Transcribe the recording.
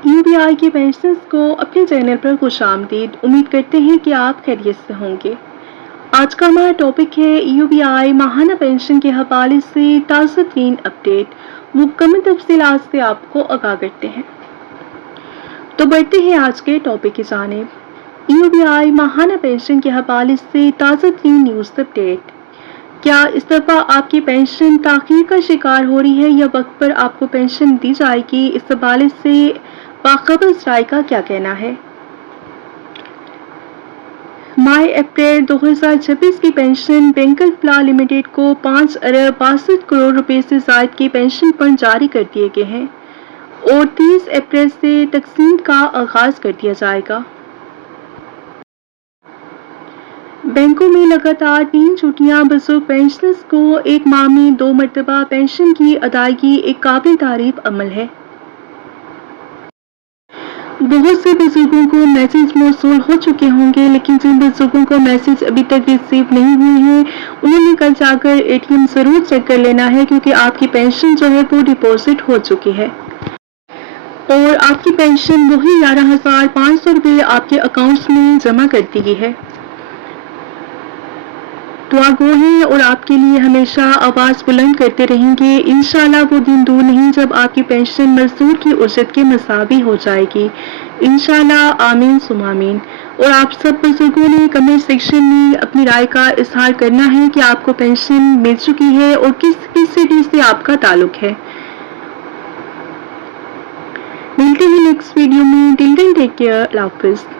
UBI के pensioners को अपने चैनल पर खुशामदीद। उम्मीद करते हैं कि आप खैरियत से होंगे। आज का हमारा टॉपिक है UBI माहाना पेंशन के हवाले से ताज़ा तरीन अपडेट। मुकम्मल तफसीलात से आपको आगाह करते हैं। तो बढ़ते हैं आज के टॉपिक की जानिब। UBI माहाना पेंशन के हवाले से ताज़ा तरीन न्यूज़ अपडेट। क्या इस दफ़ा आपकी पेंशन ताख़ीर का शिकार हो रही है या वक्त पर आपको पेंशन दी जाएगी? इस हवाले से बाखबर राय का क्या कहना है? माह अप्रैल 2026 की पेंशन बैंकर फ्ला लिमिटेड को 5 अरब 62 करोड़ रुपए से ज़ायद के पेंशन फंड जारी कर दिए गए हैं और 30 अप्रैल से तकसीम का आगाज कर दिया जाएगा। बैंकों में लगातार 3 छुट्टियां बुजुर्ग पेंशनर्स को एक माह में 2 मरतबा पेंशन की अदायगी एक काबिल तारीफ अमल है। बहुत से बुजुर्गों को मैसेज मौसूल हो चुके होंगे, लेकिन जिन बुजुर्गों को मैसेज अभी तक रिसीव नहीं हुए हैं उन्होंने कल जाकर ATM जरूर चेक कर लेना है, क्योंकि आपकी पेंशन जो है वो डिपॉजिट हो चुकी है और आपकी पेंशन वही 11,500 रुपये आपके अकाउंट्स में जमा कर दी गई है। दुआ गो हैं और आपके लिए हमेशा आवाज़ बुलंद करते रहेंगे। इंशाल्लाह वो दिन दूर नहीं जब आपकी पेंशन मजदूर की उजरत के मसावी हो जाएगी। इंशाल्लाह, आमीन सुम आमीन। और आप सब बुजुर्गों ने कमेंट सेक्शन में अपनी राय का इजहार करना है कि आपको पेंशन मिल चुकी है और किस किस सिटी से आपका ताल्लुक है। मिलते हैं नेक्स्ट वीडियो में। टिल देन टेक केयर, अल्लाह हाफिज़।